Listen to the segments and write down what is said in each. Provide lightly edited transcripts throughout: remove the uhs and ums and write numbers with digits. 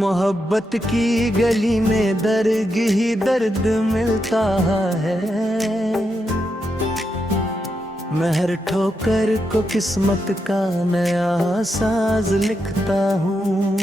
मोहब्बत की गली में दर्द ही दर्द मिलता है। मैं हर ठोकर को किस्मत का नया साज लिखता हूँ।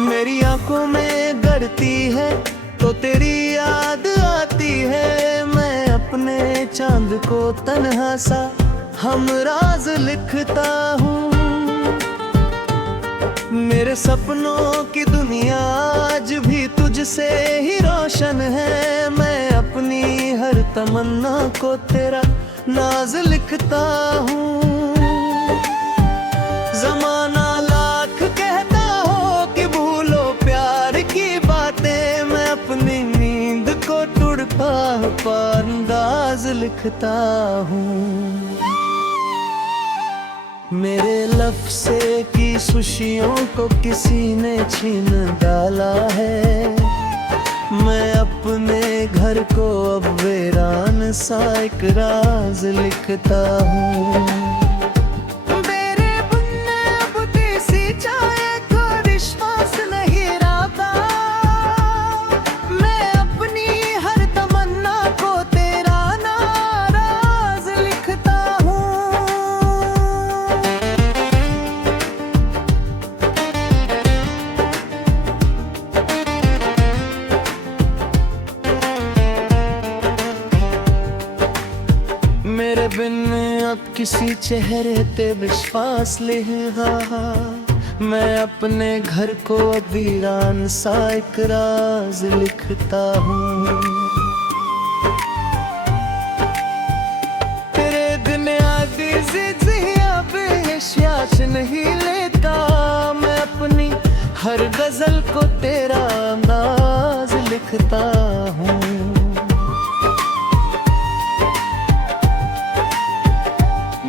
मेरी आंखों में गड़ती है तो तेरी याद आती है। मैं अपने चांद को तन्हा सा हम राज लिखता हूँ। मेरे सपनों की दुनिया आज भी तुझसे ही रोशन है। मैं अपनी हर तमन्ना को तेरा नाज लिखता हूँ। जमाना लाख कहता हो कि भूलो प्यार की बातें, मैं अपनी नींद को तुड़पा अंदाज लिखता हूँ। मेरे लफ्ज़े की खुशियों को किसी ने छीन डाला है। मैं अपने घर को अब वीरान सा एक राज लिखता हूँ। मेरे बुन्ने अब देसी चाय को विश्वास नहीं रहा। मैं अपनी हर तमन्ना को तेरा नाराज लिखता हूँ। मेरे बिन अब किसी चेहरे पे विश्वास ले रहा। मैं अपने घर को अब वीरान सा एक राज लिखता हूँ। तेरे दिन आदि जिया बेहसियात नहीं लेता। मैं अपनी हर गजल को तेरा अंदाज लिखता हूँ।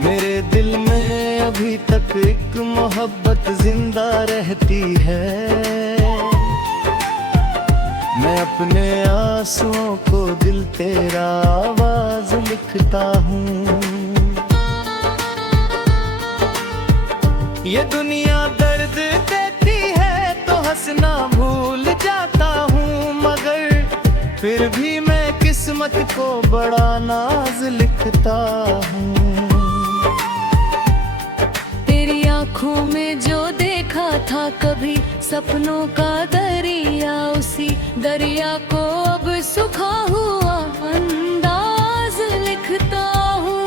मेरे दिल में अभी तक एक मोहब्बत जिंदा रहती है। मैं अपने आंसुओं को दिल तेरा आवाज लिखता हूँ। ये दुनिया दर्द देती है तो हंसना भूल जाता हूँ, मगर फिर भी मैं किस्मत को बड़ा नाज लिखता हूँ। आँखों में जो देखा था कभी सपनों का दरिया, उसी दरिया को अब सुखा हुआ अंदाज लिखता हूँ।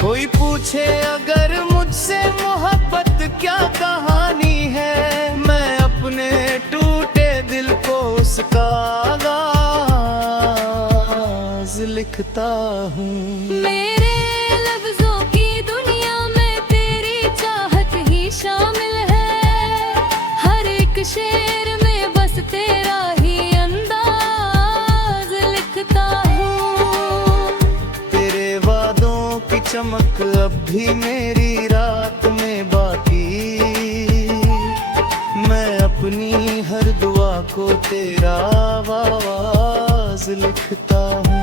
कोई पूछे अगर मुझसे मोहब्बत क्या कहानी है, मैं अपने टूटे दिल को उसका आगाज लिखता हूँ। मेरे लफ्जों की दुनिया में तेरी चाहत ही शामिल है। हर एक शेर में बस तेरा ही अंदाज लिखता हूँ। तेरे वादों की चमक अब भी मेरी रात में बाकी। मैं अपनी हर दुआ को तेरा आवाज लिखता हूँ।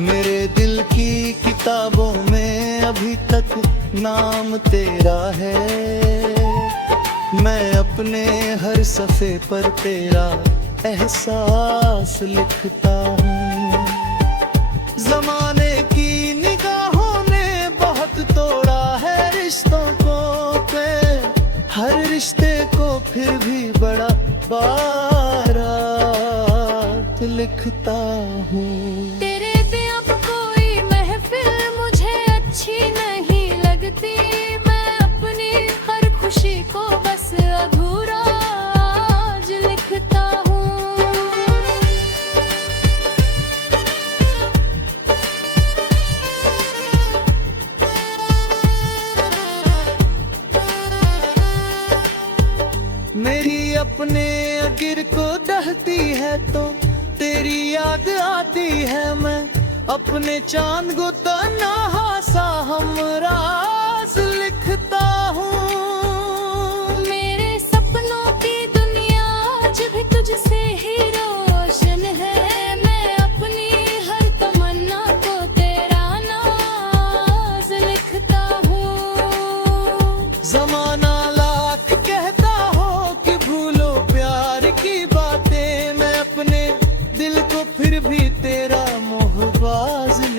मेरे दिल की किताबों में अभी तक नाम तेरा है। मैं अपने हर सफ़े पर तेरा एहसास लिखता हूँ। ज़माने की निगाहों ने बहुत तोड़ा है रिश्तों को पे, हर रिश्ते को फिर भी बड़ा बारात लिखता हूँ। मैं अपनी हर खुशी को बस अधूरा आज लिखता हूँ। मेरी अपने गिर को दहती है तो तेरी याद आती है। मैं अपने चांद को तन्हा सा हम राज लिखता हूँ।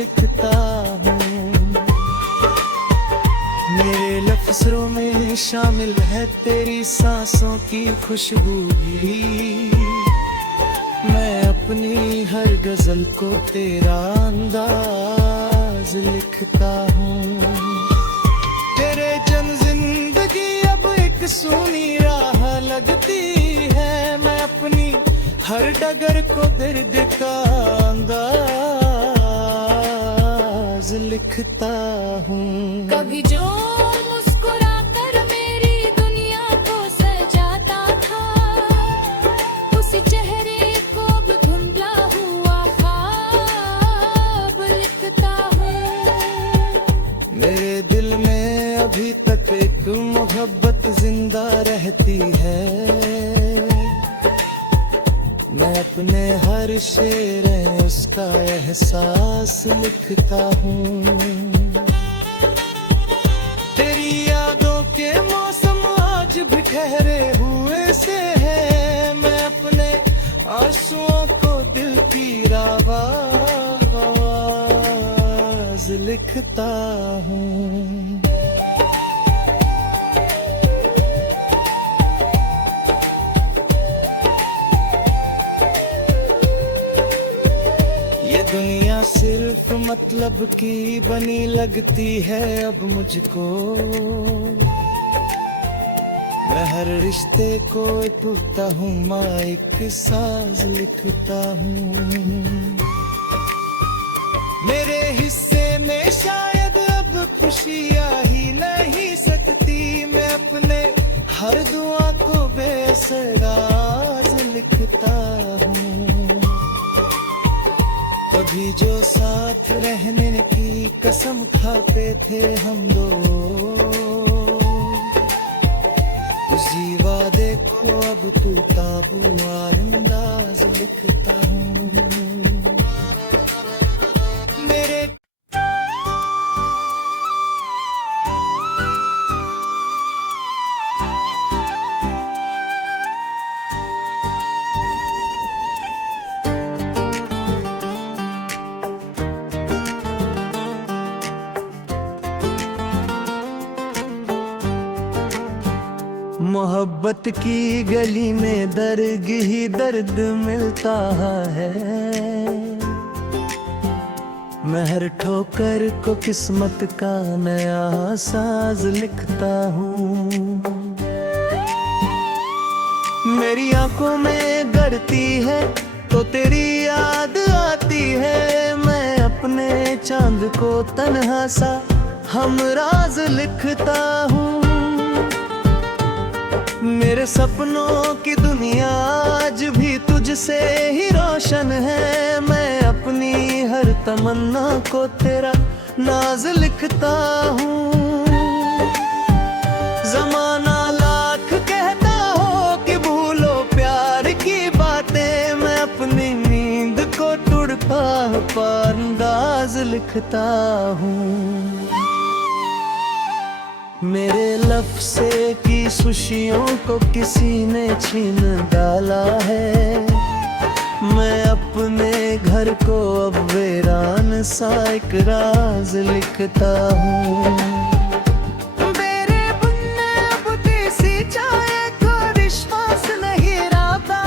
लिखता हूँ। मेरे लफ्ज़ों में शामिल है तेरी सांसों की खुशबू भी। मैं अपनी हर गजल को तेरा अंदाज लिखता हूँ। तेरे जन जिंदगी अब एक सूनी राह लगती है। मैं अपनी हर डगर को दर्द का अंदाज लिखता हूँ। कभी जो मुस्कुरा कर मेरी दुनिया को सजाता था, उस चेहरे को भी धुंधला हुआ ख्वाब लिखता हूँ। मेरे दिल में अभी तक एक मोहब्बत जिंदा रहती है। मैं अपने हर शेर में उसका एहसास लिखता हूँ। तेरी यादों के मौसम आज भी ठहरे हुए से है। मैं अपने आंसुओं को दिल की आवाज लिखता हूँ। ये दुनिया सिर्फ मतलब की बनी लगती है अब मुझको। मैं हर रिश्ते को टूटता हूँ, एक साज लिखता हूँ। मेरे हिस्से में शायद अब खुशी आ ही नहीं सकती। मैं अपने हर दुआ को बेसराज लिखता हूँ। कभी जो साथ रहने की कसम खाते थे हम दो, उसी वादे को अब टूटा हुआ अंदाज लिखता हूँ। मेरे मोहब्बत की गली में दर्द ही दर्द मिलता है। मैं हर ठोकर को किस्मत का नया साज लिखता हूँ। मेरी आंखों में गड़ती है तो तेरी याद आती है। मैं अपने चांद को तन्हा सा हमराज लिखता हूँ। मेरे सपनों की दुनिया आज भी तुझसे ही रोशन है। मैं अपनी हर तमन्ना को तेरा नाज लिखता हूँ। जमाना लाख कहता हो कि भूलो प्यार की बातें, मैं अपनी नींद को टुड़का अंदाज लिखता हूँ। मेरे लफ्ज़े की खुशियों को किसी ने छीन डाला है। मैं अपने घर को अब वीरान सा एक राज लिखता हूँ। मेरे बुन्ने अब देसी चाय को विश्वास नहीं रहा।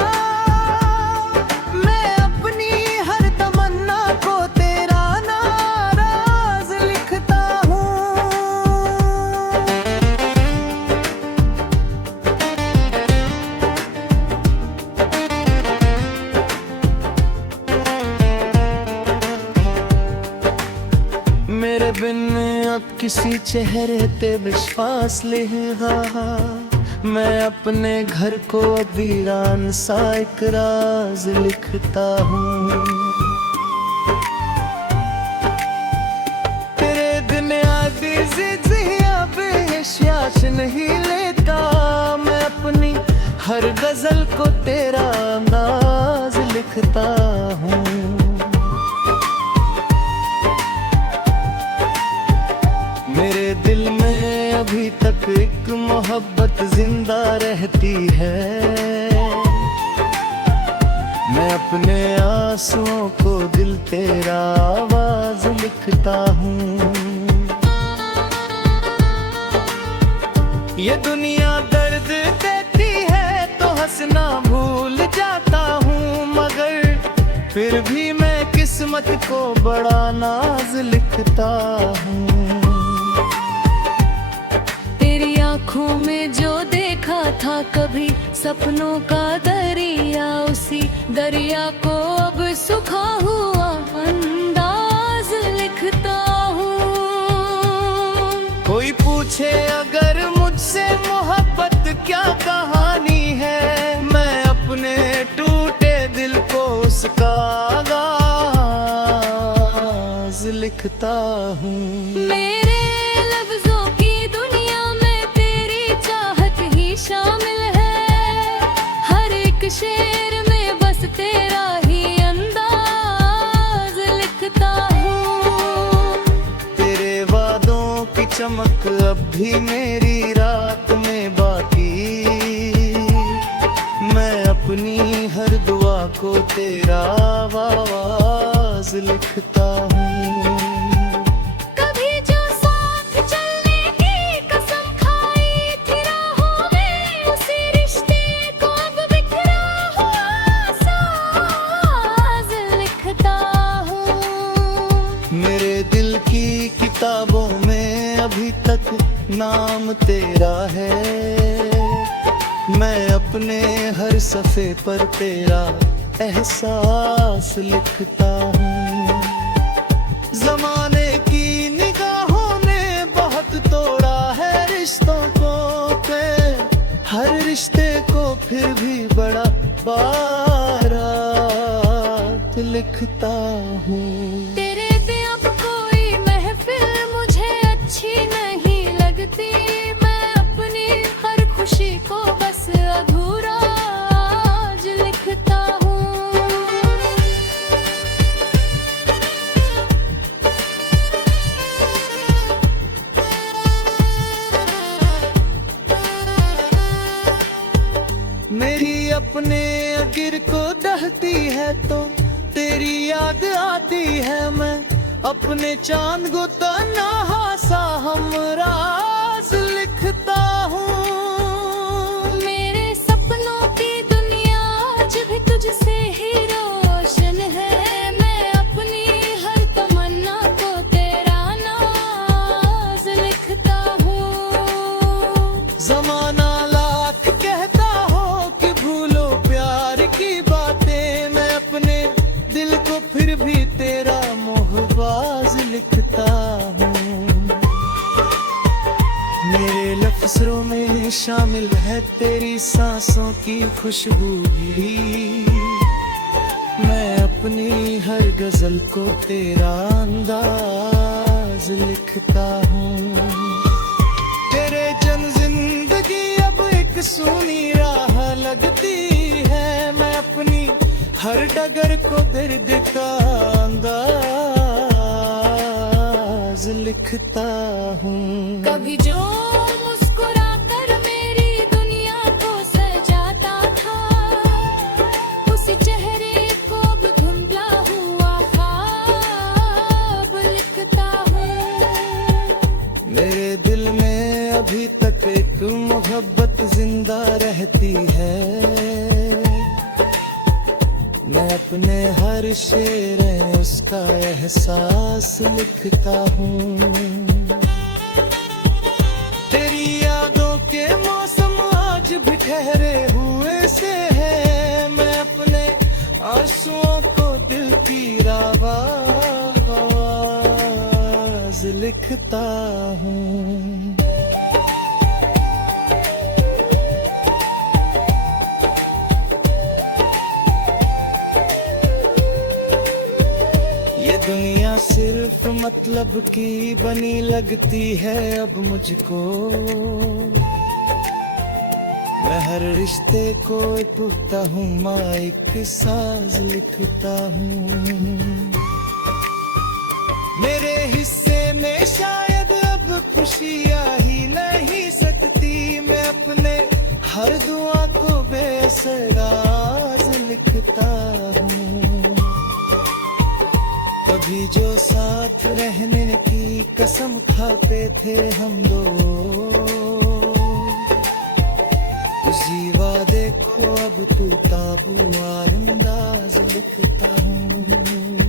मैं अपनी हर तमन्ना को तेरा नाराज लिखता हूँ। मेरे बिन अब किसी चेहरे पे विश्वास ले रहा। मैं अपने घर को अब वीरान सा एक राज लिखता हूँ। तेरे दिन आदि जिया बेश्याश नहीं लेता। मैं अपनी हर गजल को तेरा अंदाज लिखता हूँ। मेरे दिल में अभी तक एक मोहब्बत जिंदा रहती है। मैं अपने आंसुओं को दिल तेरा आवाज लिखता हूँ। ये दुनिया दर्द देती है तो हंसना भूल जाता हूँ, मगर फिर भी मैं किस्मत को बड़ा नाज लिखता हूँ। तेरी आंखों में जो देखा था कभी सपनों का दरिया, उसी दरिया को अब सूखा हुआ अंदाज लिखता हूँ। कोई पूछे अगर मुझसे मोहब्बत क्या कहानी है, मैं अपने टूटे दिल को उसका आगाज लिखता हूँ। मेरे लफ्जों की दुनिया में तेरी चाहत ही शामिल है, हर एक शेर में बस तेरा ही अंदाज लिखता हूँ। तेरे वादों की चमक अब भी मेरी रात में बाकी, मैं अपनी हर दुआ को तेरा आवाज लिखता हूँ। कभी जो साथ चलने की कसम खाई थी राहों में, उसी रिश्ते को अब बिखरा हुआ साज लिखता हूँ। मेरे दिल की किताबों में अभी तक नाम तेरा है, मैं अपने हर सफ़े पर तेरा एहसास लिखता हूँ। ज़माने की निगाहों ने बहुत तोड़ा है रिश्तों को, हर रिश्ते को फिर भी बड़ा बारात लिखता हूँ। तेरे पे अब कोई महफिल मुझे अच्छी नहीं लगती, मैं अपनी हर खुशी को बस अधूरा आज लिखता हूँ। मेरी अपने गिर को दहती है तो तेरी याद आती है, मैं अपने चांद को तन्हा सा हमराज लिखता हूँ। मेरे सपनों की दुनिया आज भी तुझसे ही रोशन है, मैं अपनी हर तमन्ना को तेरा नाज लिखता हूँ। ज़माना लाख कहता हो कि भूलो प्यार की बातें, मैं अपने दिल को फिर भी तेरा मोहबाज लिखता हूँ। मेरे लफ्ज़ों में शामिल है तेरी सांसों की खुशबू भी, मैं अपनी हर गजल को तेरा अंदाज लिखता हूँ। तेरे जन जिंदगी अब एक सूनी राह लगती है, मैं अपनी हर डगर को दर्द का अंदाज लिखता हूँ। कभी जो मुस्कुरा कर मेरी दुनिया को सजाता था, उस चेहरे को भी धुंधला हुआ ख्वाब लिखता हूँ। मेरे दिल में अभी तक एक मोहब्बत जिंदा रहती है, मैं अपने हर शेर में उसका एहसास लिखता हूँ। तेरी यादों के मौसम आज भी ठहरे हुए से है, मैं अपने आंसुओं को दिल की आवाज लिखता हूँ। ये दुनिया सिर्फ मतलब की बनी लगती है अब मुझको, मैं हर रिश्ते को पुख्ता हूँ एक साज लिखता हूँ। मेरे हिस्से में शायद अब खुशी आ ही नहीं सकती, मैं अपने हर दुआ को बेअसराज लिखता साथ रहने की कसम खाते थे हम दो, उसी वादे को अब तू ताबू अंदाज लिखता हूँ।